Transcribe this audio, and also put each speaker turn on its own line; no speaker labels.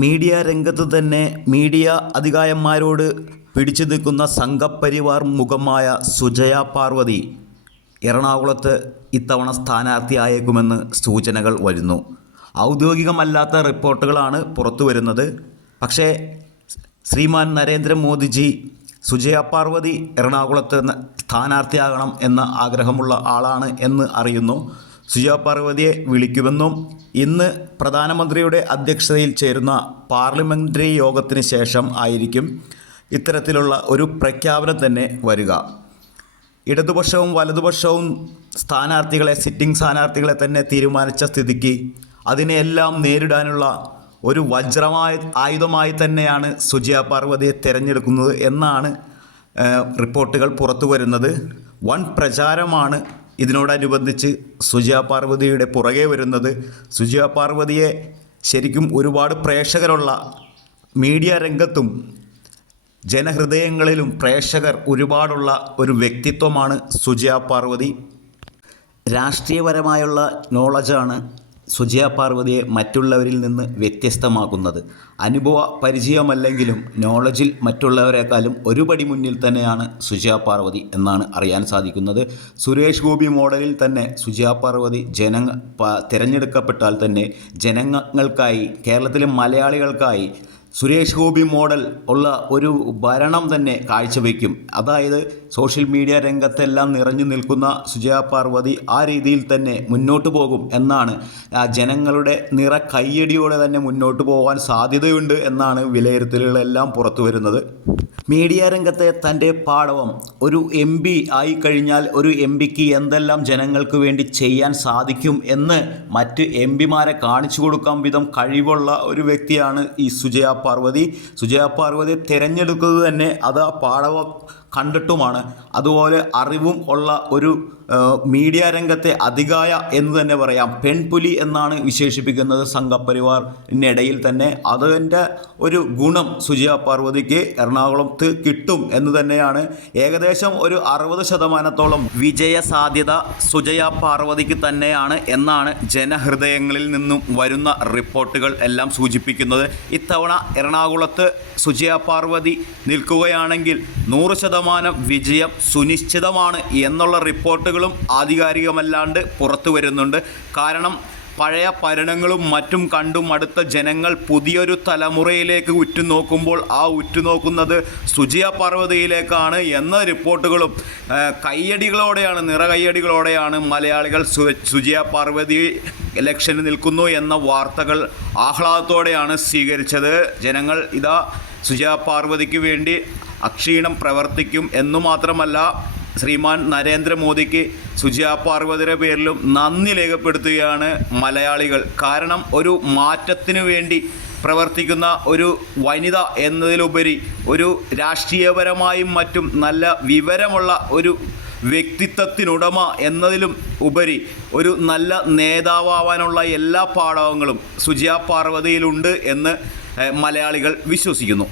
Media രംഗത്ത് തന്നെ media അധികായന്മാരോട് പിടിച്ചു നിൽക്കുന്ന സംഘപരിവാർ മുഖമായ സുജയ പാർവതി എറണാകുളത്ത് ഇത്തവണ സ്ഥാനാർത്ഥിയായേക്കുമെന്ന് സൂചനകൾ വരുന്നു. ഔദ്യോഗികമല്ലാത്ത റിപ്പോർട്ടുകളാണ് പുറത്തു വരുന്നത്. പക്ഷേ ശ്രീമാൻ നരേന്ദ്രമോദിജി സുജയ പാർവതി എറണാകുളത്ത് സ്ഥാനാർത്ഥിയാകണം എന്ന ആഗ്രഹമുള്ള ആളാണ് എന്ന് അറിയുന്നു. സുജയ പാർവതിയെ വിളിക്കുമെന്നും ഇന്ന് പ്രധാനമന്ത്രിയുടെ അധ്യക്ഷതയിൽ ചേരുന്ന പാർലമെന്ററി യോഗത്തിന് ശേഷം ആയിരിക്കും ഇത്തരത്തിലുള്ള ഒരു പ്രഖ്യാപനം തന്നെ വരിക. ഇടതുപക്ഷവും വലതുപക്ഷവും സ്ഥാനാർത്ഥികളെ സിറ്റിംഗ് സ്ഥാനാർത്ഥികളെ തന്നെ തീരുമാനിച്ച സ്ഥിതിക്ക് അതിനെയെല്ലാം നേരിടാനുള്ള ഒരു വജ്രമായ ആയുധമായി തന്നെയാണ് സുജയ പാർവതിയെ തിരഞ്ഞെടുക്കുന്നത് എന്നാണ് റിപ്പോർട്ടുകൾ പുറത്തു വരുന്നത് വൺ പ്രചാരമാണ് ഇതിനോടനുബന്ധിച്ച് സുജയ പാർവതിയുടെ പുറകെ വരുന്നത് സുജയ പാർവതിയെ ശരിക്കും ഒരുപാട് പ്രേക്ഷകരുള്ള മീഡിയ രംഗത്തും ജനഹൃദയങ്ങളിലും പ്രേക്ഷകർ ഒരുപാടുള്ള ഒരു വ്യക്തിത്വമാണ് സുജയാ പാർവതി. രാഷ്ട്രീയപരമായുള്ള നോളജാണ് സുജയ പാർവതിയെ മറ്റുള്ളവരിൽ നിന്ന് വ്യത്യസ്തമാക്കുന്നത്. അനുഭവ പരിചയമല്ലെങ്കിലും നോളജിൽ മറ്റുള്ളവരെക്കാളും ഒരുപടി മുന്നിൽ തന്നെയാണ് സുജയ പാർവതി എന്നാണ് അറിയാൻ സാധിക്കുന്നത്. സുരേഷ് ഗോപി മോഡലിൽ തന്നെ സുജയ പാർവതി ജനങ്ങ തിരഞ്ഞെടുക്കപ്പെട്ടാൽ തന്നെ ജനങ്ങൾക്കായി കേരളത്തിലെ മലയാളികൾക്കായി സുരേഷ് ഗോപി മോഡൽ ഉള്ള ഒരു ഭരണം തന്നെ കാഴ്ചവെക്കും. അതായത് സോഷ്യൽ മീഡിയ രംഗത്തെല്ലാം നിറഞ്ഞു നിൽക്കുന്ന സുജയ പാർവതി ആ രീതിയിൽ തന്നെ മുന്നോട്ട് പോകും എന്നാണ്. ജനങ്ങളുടെ നിറ കയ്യടിയോടെ തന്നെ മുന്നോട്ട് പോകാൻ സാധ്യതയുണ്ട് എന്നാണ് വിലയിരുത്തലുകളെല്ലാം പുറത്തു വരുന്നത്. മീഡിയ രംഗത്തെ തന്റെ പാടവം ഒരു എം പി ആയി കഴിഞ്ഞാൽ ഒരു എം പിക്ക് എന്തെല്ലാം ജനങ്ങൾക്ക് വേണ്ടി ചെയ്യാൻ സാധിക്കും എന്ന് മറ്റ് എം പിമാരെ കാണിച്ചു കൊടുക്കാൻ വിധം കഴിവുള്ള ഒരു വ്യക്തിയാണ് ഈ സുജയ പാർവതി. സുജയ പാർവതി തിരഞ്ഞെടുക്കുന്നത് തന്നെ അത് ആ പാടവം കണ്ടിട്ടുമാണ്. അതുപോലെ അറിവും ഉള്ള ഒരു മീഡിയ രംഗത്തെ അധികായ എന്ന് തന്നെ പറയാം. പെൺപുലി എന്നാണ് വിശേഷിപ്പിക്കുന്നത് സംഘപരിവാറിനിടയിൽ തന്നെ. അതിന്റെ ഒരു ഗുണം സുജയ പാർവതിക്ക് എറണാകുളത്ത് കിട്ടും എന്ന് തന്നെയാണ്. ഏകദേശം ഒരു അറുപത് ശതമാനത്തോളം വിജയ സാധ്യത സുജയ പാർവതിക്ക് തന്നെയാണ് എന്നാണ് ജനഹൃദയങ്ങളിൽ നിന്നും വരുന്ന റിപ്പോർട്ടുകൾ എല്ലാം സൂചിപ്പിക്കുന്നത്. ഇത്തവണ എറണാകുളത്ത് സുജയ പാർവതി നിൽക്കുകയാണെങ്കിൽ നൂറ് ശതമാനം വിജയം സുനിശ്ചിതമാണ് എന്നുള്ള റിപ്പോർട്ടുകളും ആധികാരികമല്ലാണ്ട് പുറത്തു വരുന്നുണ്ട്. കാരണം പഴയ ഭരണങ്ങളും മറ്റും കണ്ടും അടുത്ത ജനങ്ങൾ പുതിയൊരു തലമുറയിലേക്ക് ഉറ്റുനോക്കുമ്പോൾ ആ ഉറ്റുനോക്കുന്നത് സുജിയ പർവതയിലേക്കാണ് എന്ന റിപ്പോർട്ടുകളും കയ്യടികളോടെയാണ് നിറകയ്യടികളോടെയാണ് മലയാളികൾ സു സുജിയ പാർവതി ഇലക്ഷന് നിൽക്കുന്നു എന്ന വാർത്തകൾ ആഹ്ലാദത്തോടെയാണ് സ്വീകരിച്ചത്. ജനങ്ങൾ ഇതാ സുജയ പാർവതിക്ക് വേണ്ടി അക്ഷീണം പ്രവർത്തിക്കും എന്നു മാത്രമല്ല ശ്രീമാൻ നരേന്ദ്രമോദിക്ക് സുജിയ പാർവതിയുടെ പേരിലും നന്ദി രേഖപ്പെടുത്തുകയാണ് മലയാളികൾ. കാരണം ഒരു മാറ്റത്തിനു വേണ്ടി പ്രവർത്തിക്കുന്ന ഒരു വനിത എന്നതിലുപരി ഒരു രാഷ്ട്രീയപരമായും മറ്റും നല്ല വിവരമുള്ള ഒരു വ്യക്തിത്വത്തിനുടമ എന്നതിലും ഉപരി ഒരു നല്ല നേതാവാനുള്ള എല്ലാ പാഠങ്ങളും സുജിയ പാർവതിയിലുണ്ട് എന്ന് മലയാളികൾ വിശ്വസിക്കുന്നു.